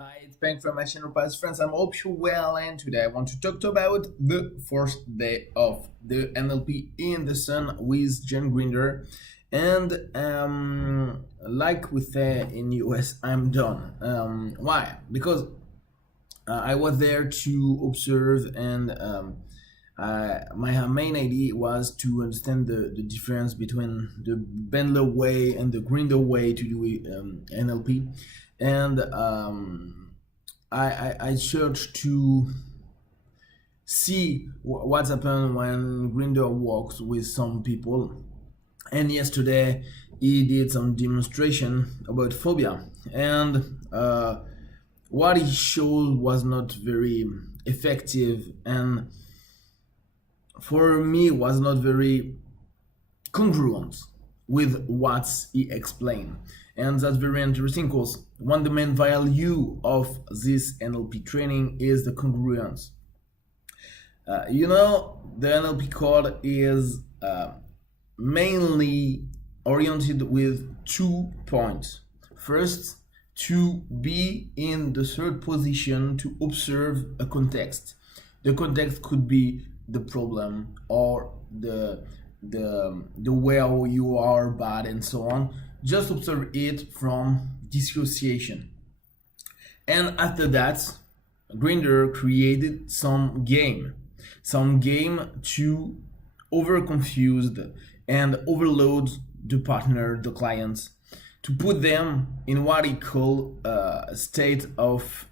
Hi, it's Pank from HnOHypnosis friends. I hope you're well, and today I want to talk about the first day of the NLP in the Sun with John Grinder. And like we say in US, I'm done. Why? Because I was there to observe, and my main idea was to understand the difference between the Bandler way and the Grinder way to do NLP. And I searched to see what's happened when Grinder works with some people. And yesterday he did some demonstration about phobia, and what he showed was not very effective, and for me was not very congruent with what he explained. And that's very interesting because one of the main value of this NLP training is the congruence. The NLP code is mainly oriented with 2 points. First, to be in the third position to observe a context. The context could be the problem or the where you are bad and so on. Just observe it from dissociation. And after that, Grinder created some game to overconfused and overload the partner, the clients, to put them in what he called a state of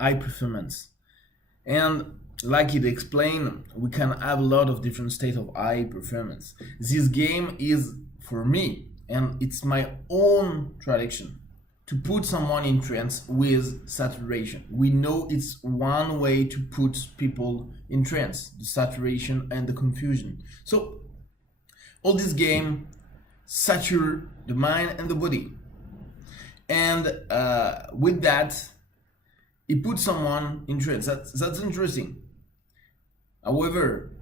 high performance. And like it explained, we can have a lot of different states of high performance. This game is, for me, and it's my own tradition, to put someone in trance with saturation. We know it's one way to put people in trance, the saturation and the confusion. So all this game saturate the mind and the body. And with that, it puts someone in trance. That's interesting. However,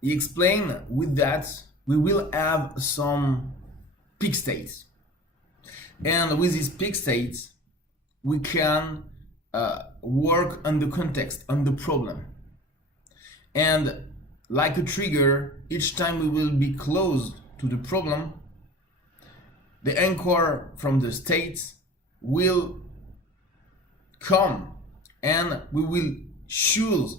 he explained with that we will have some peak states. And with these peak states, we can work on the context, on the problem. And like a trigger, each time we will be close to the problem, the anchor from the states will come, and we will choose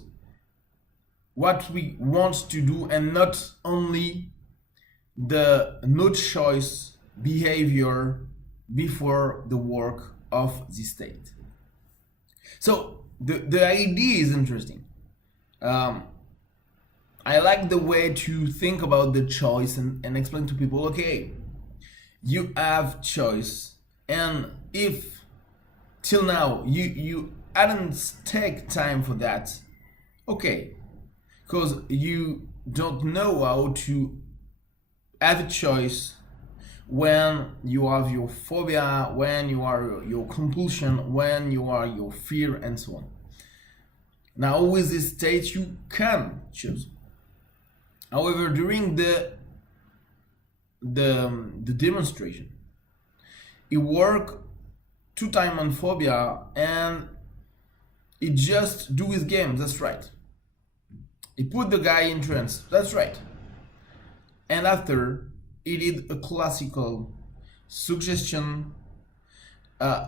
what we want to do, and not only the no choice behavior before the work of the state. So the idea is interesting. I like the way to think about the choice and explain to people, okay, you have choice, and if till now you hadn't take time for that, okay, because you don't know how to have a choice when you have your phobia, when you are your compulsion, when you are your fear, and so on. Now with this state you can choose. However, during the demonstration, it worked 2 times on phobia, and it just do his game. That's right. He put the guy in trance. That's right. And after, he did a classical suggestion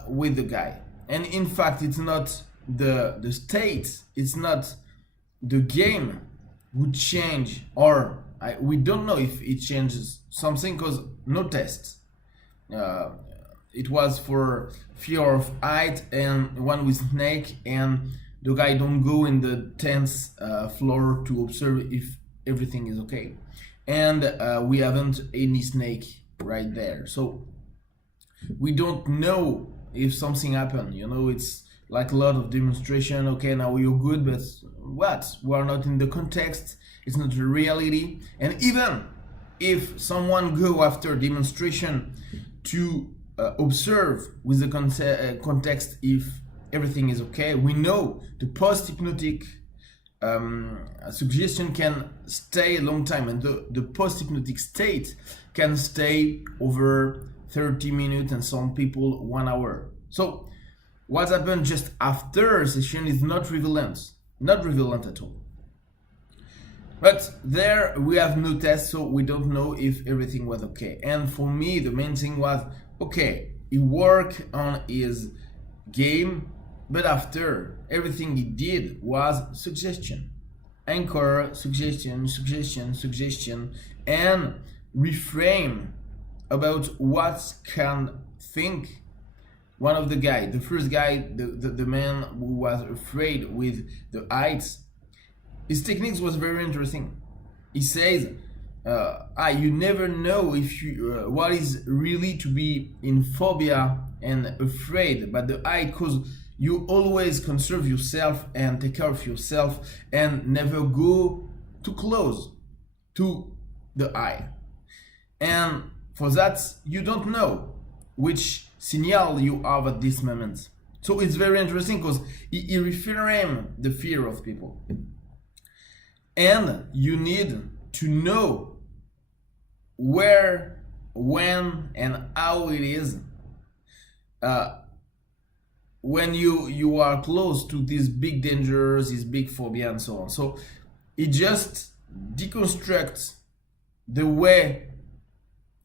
with the guy. And in fact, it's not the state, it's not the game would change, or we don't know if it changes something because no test. It was for fear of height and one with snake, and the guy don't go in the 10th floor to observe if everything is okay. And we haven't any snake right there, so we don't know if something happened. It's like a lot of demonstration. Okay, now you're good, but what? We are not in the context. It's not the reality. And even if someone go after demonstration to observe with the context if everything is okay, we know the post-hypnotic suggestion can stay a long time, and the post-hypnotic state can stay over 30 minutes, and some people 1 hour. So what happened just after a session is not relevant at all. But there we have no test, so we don't know if everything was okay. And for me, the main thing was, okay, he worked on his game, but after, everything he did was suggestion. Anchor, suggestion, and reframe about what can think. One of the first guy, the man who was afraid with the heights, his techniques was very interesting. He says, you never know if you what is really to be in phobia and afraid about the height, because you always conserve yourself and take care of yourself and never go too close to the eye. And for that, you don't know which signal you have at this moment. So it's very interesting because he reframes the fear of people. And you need to know where, when, and how it is when you are close to these big dangers, these big phobia, and so on. So it just deconstructs the way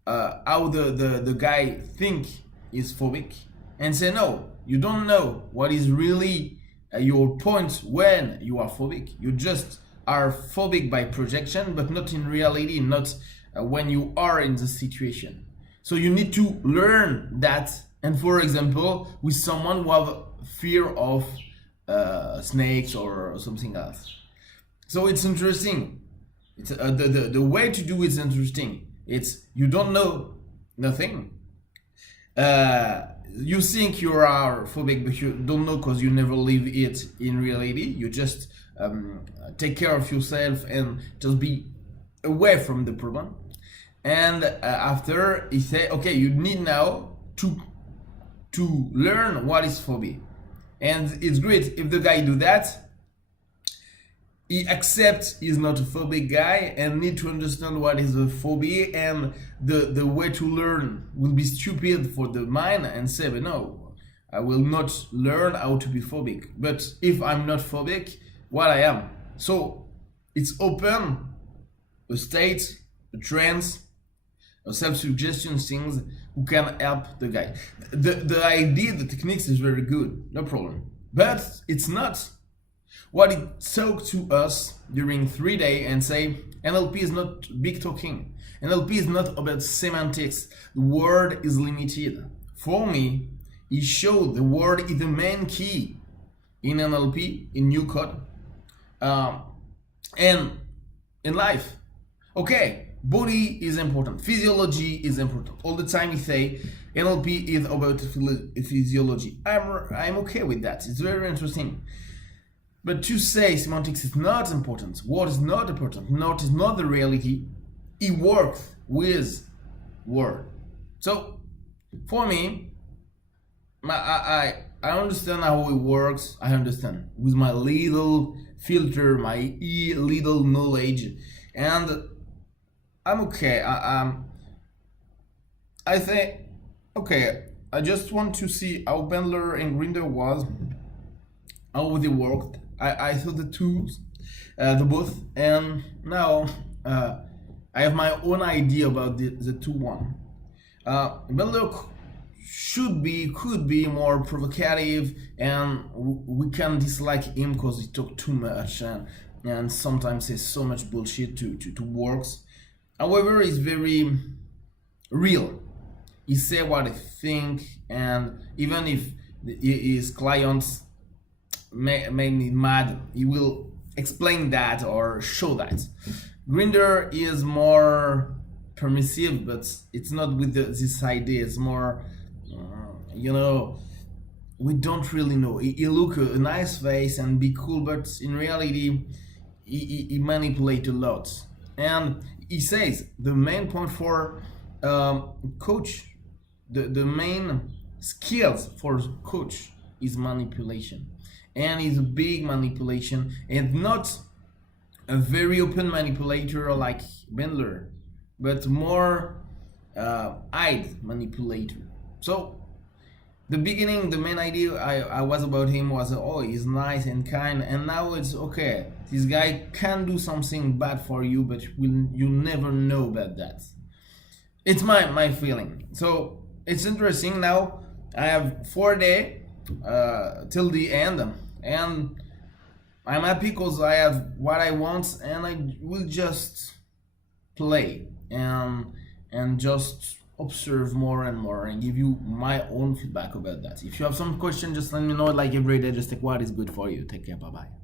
how the guy think is phobic, and say, no, you don't know what is really your point when you are phobic. You just are phobic by projection, but not in reality, not when you are in the situation. So you need to learn that. And for example, with someone who have fear of snakes or something else. So it's interesting. It's the way to do it is interesting. It's, you don't know nothing. You think you are phobic, but you don't know because you never live it in reality. You just take care of yourself and just be away from the problem. And after he say, okay, you need now to learn what is phobia. And it's great if the guy do that. He accepts he's not a phobic guy and need to understand what is a phobia, and the way to learn will be stupid for the mind and say, but no, I will not learn how to be phobic. But if I'm not phobic, what I am. So it's open a state, a trance, a self-suggestion things who can help the guy. The idea, the techniques is very good, no problem. But it's not what it talked to us during 3 days and say, NLP is not big talking. NLP is not about semantics. The word is limited. For me, he showed the word is the main key in NLP, in new code, and in life. Okay, body is important, physiology is important. All the time we say NLP is about physiology. I'm okay with that. It's very interesting. But to say semantics is not important, what is not important, not is not the reality, it works with word. So for me, I understand how it works. I understand with my little filter, my little knowledge, and I'm okay. I think, okay, I just want to see how Bandler and Grinder was, how they worked. I saw the tools, the both, and now I have my own idea about the two one. Bandler could be more provocative, and we can dislike him because he talk too much and sometimes says so much bullshit to works. However, he's very real. He say what he think, and even if his clients make me mad, he will explain that or show that. Grinder is more permissive, but it's not with this idea. It's more, we don't really know. He look a nice face and be cool, but in reality, he manipulate a lot. And he says the main point for coach, the main skills for coach is manipulation. And it's a big manipulation, and not a very open manipulator like Bandler, but more hide manipulator. So the beginning, the main idea I was about him was, oh, he's nice and kind, and now it's okay, this guy can do something bad for you, but you never know about that. It's my feeling. So it's interesting. Now I have 4 days till the end, and I'm happy because I have what I want, and I will just play and just observe more and more and give you my own feedback about that. If you have some question, just let me know. Like every day, just take what is good for you. Take care. Bye bye.